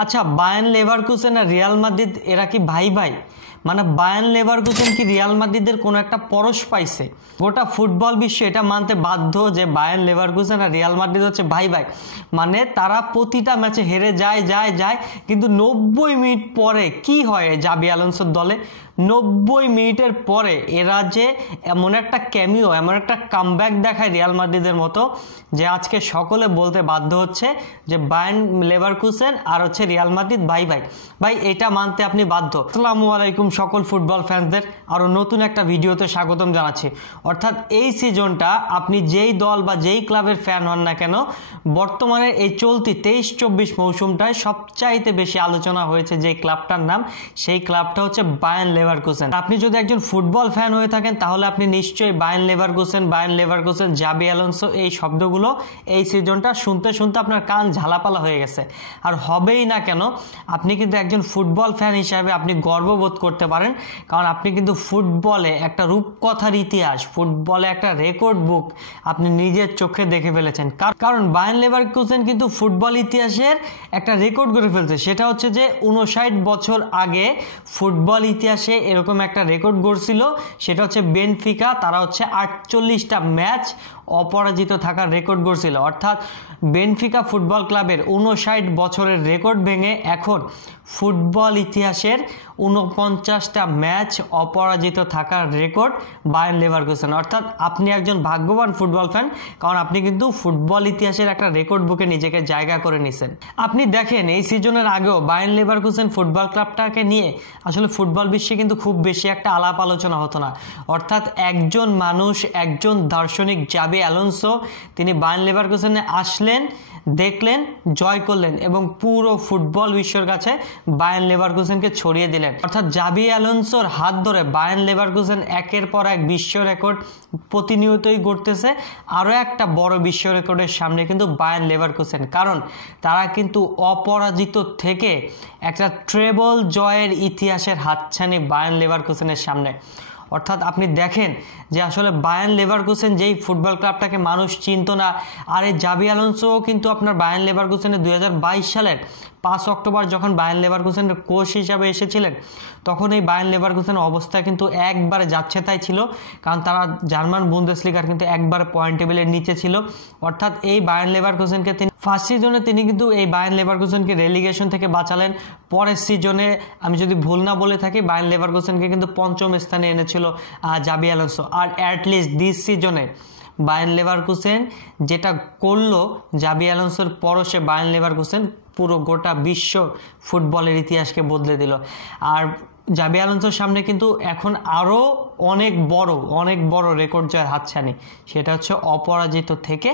আচ্ছা, Bayern Leverkusen আর Real Madrid এরা কি ভাই ভাই? মানে বায়ার্ন লেভারকুসেন কি রিয়াল মাদ্রিদের কোনো একটা পরশ পাইছে? গোটা ফুটবল বিশ্ব এটা মানতে বাধ্য যে বায়ার্ন লেভারকুসেন আর রিয়াল মাদ্রিদ হচ্ছে ভাই ভাই। মানে তারা প্রতিটা ম্যাচে হেরে যায়, কিন্তু 90 মিনিট পরে কি হয় জাবি আলোনসোর দলে? 90 মিনিটের পরে এরা যে এমন একটা ক্যামিও, এমন একটা কামব্যাক দেখায় রিয়াল মাদ্রিদের মতো, যে আজকে সকলে বলতে বাধ্য হচ্ছে যে বায়ার্ন লেভারকুসেন আর হচ্ছে রিয়াল মাদ্রিদ ভাই ভাই। ভাই এটা মানতে আপনি বাধ্য। আসসালামু আলাইকুম সকল ফুটবল ফ্যান্সদের আরও নতুন একটা ভিডিওতে স্বাগতম জানাচ্ছি। অর্থাৎ এই সিজনটা আপনি যেই দল বা যেই ক্লাবের ফ্যান হন না কেন, বর্তমানে এই চলতি 23-24 মৌসুমটায় সবচাইতে বেশি আলোচনা হয়েছে যে ক্লাবটার নাম, সেই ক্লাবটা হচ্ছে বায়ার্ন লেভারকুসেন। আপনি যদি একজন ফুটবল ফ্যান হয়ে থাকেন তাহলে আপনি নিশ্চয়ই বায়ার্ন লেভারকুসেন, জাবি আলোনসো এই শব্দগুলো এই সিজনটা শুনতে শুনতে আপনার কান ঝালাপালা হয়ে গেছে। আর হবেই না কেন, আপনি কিন্তু একজন ফুটবল ফ্যান হিসাবে আপনি গর্ববোধ করতে পারেন, কারণ আপনি কিন্তু ফুটবলে একটা রূপকথার ইতিহাস, ফুটবলে একটা রেকর্ড বুক আপনি নিজের চোখে দেখে ফেলেছেন। কারণ বায়ার্ন লেভারকুসেন কিন্তু ফুটবল ইতিহাসের একটা রেকর্ড করে ফেলছে। সেটা হচ্ছে যে 59 বছর আগে ফুটবল ইতিহাসে এরকম একটা রেকর্ড গড়ছিল, সেটা হচ্ছে বেনফিকা। তারা হচ্ছে 48টা ম্যাচ অপরাজিত থাকার রেকর্ড গড়ছিল। অর্থাৎ বেনফিকা ফুটবল ক্লাবের 59 বছরের রেকর্ড ভেঙে এখন ফুটবল ইতিহাসের 49টা ম্যাচ অপরাজিত থাকার রেকর্ড বায়ার্ন লেভারকুসেন। অর্থাৎ আপনি একজন ভাগ্যবান ফুটবল ফ্যান, কারণ আপনি কিন্তু ফুটবল ইতিহাসের একটা রেকর্ড বুকে নিজেকে জায়গা করে নিছেন। আপনি দেখেন এই সিজনের আগেও বায়ার্ন লেভারকুসেন ফুটবল ক্লাবটাকে নিয়ে আসলে ফুটবল বিশ্বে কিন্তু খুব বেশি একটা আলাপ আলোচনা হতো না। অর্থাৎ একজন মানুষ, একজন দার্শনিক জাবি আলোনসো, তিনি বায়ার্ন লেভারকুসেনে আসলেন, দেখলেন, জয় করলেন এবং পুরো ফুটবল বিশ্বের কাছে বায়ার্ন লেভারকুসেনকে ছড়িয়ে দিলেন। অর্থাৎ জাবি আলোনসোর হাত ধরে বায়ার্ন লেভারকুসেন একের পর এক বিশ্ব রেকর্ড প্রতিনিয়তই গড়তেছে। আরও একটা বড় বিশ্ব রেকর্ডের সামনে কিন্তু বায়ার্ন লেভারকুসেন, কারণ তারা কিন্তু অপরাজিত থেকে একটা ট্রেবল জয়ের ইতিহাসের হাতছানি বায়ার্ন লেভারকুসেনের সামনে। অর্থাৎ আপনি দেখেন যে আসলে বায়ার্ন লেভারকুসেন যেই ফুটবল ক্লাবটাকে মানুষ চিনত না, আর এই জাবি আলোনসো কিন্তু আপনার বায়ার্ন লেভারকুসেনের 2022 সালের 5 অক্টোবর যখন বায়ার্ন লেভারকুসেনের কোচ হিসাবে এসেছিলেন, তখন এই বায়ার্ন লেভারকুসেনের অবস্থা কিন্তু একবারে যাচ্ছে তাই ছিল, কারণ তারা জার্মান বুন্দেসলিগার কিন্তু একবারে পয়েন্ট টেবিলের নিচে ছিল। অর্থাৎ এই বায়ার্ন লেভারকুসেনকে তিনি ফার্স্ট সিজনে তিনি কিন্তু এই বায়ার্ন লেভারকুসেনকে রেলিগেশন থেকে বাঁচালেন। পরের সিজনে আমি যদি ভুল না বলে থাকি, বায়ার্ন লেভারকুসেনকে কিন্তু 5ম স্থানে এনেছিল জাবি আলোনসো। আর অ্যাটলিস্ট দিস সিজনে বায়ার্ন লেভারকুসেন যেটা করলো, জাবি আলোনসোর পরশে বায়ার্ন লেভারকুসেন পুরো গোটা বিশ্ব ফুটবলের ইতিহাসকে বদলে দিল। আর জাবি আলোনসোর সামনে কিন্তু এখন আরও অনেক বড় রেকর্ড জয়ের হাতছানি, সেটা হচ্ছে অপরাজিত থেকে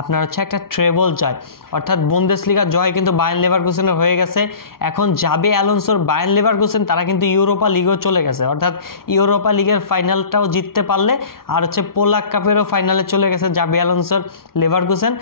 আপনার হচ্ছে একটা ট্রেবল জয়। অর্থাৎ বুন্দেসলিগা জয় কিন্তু বায়ার্ন লেভারকুসেনের হয়ে গেছে। এখন জাবি আলোনসোর বায়ার্ন লেভারকুসেন তারা কিন্তু ইউরোপা লিগেও চলে গেছে। অর্থাৎ ইউরোপা লিগের ফাইনালটাও জিততে পারলে আর হচ্ছে পোলাক কাপেরও ফাইনালে চলে গেছে জাবি আলোনসোর লেভারকুসেন।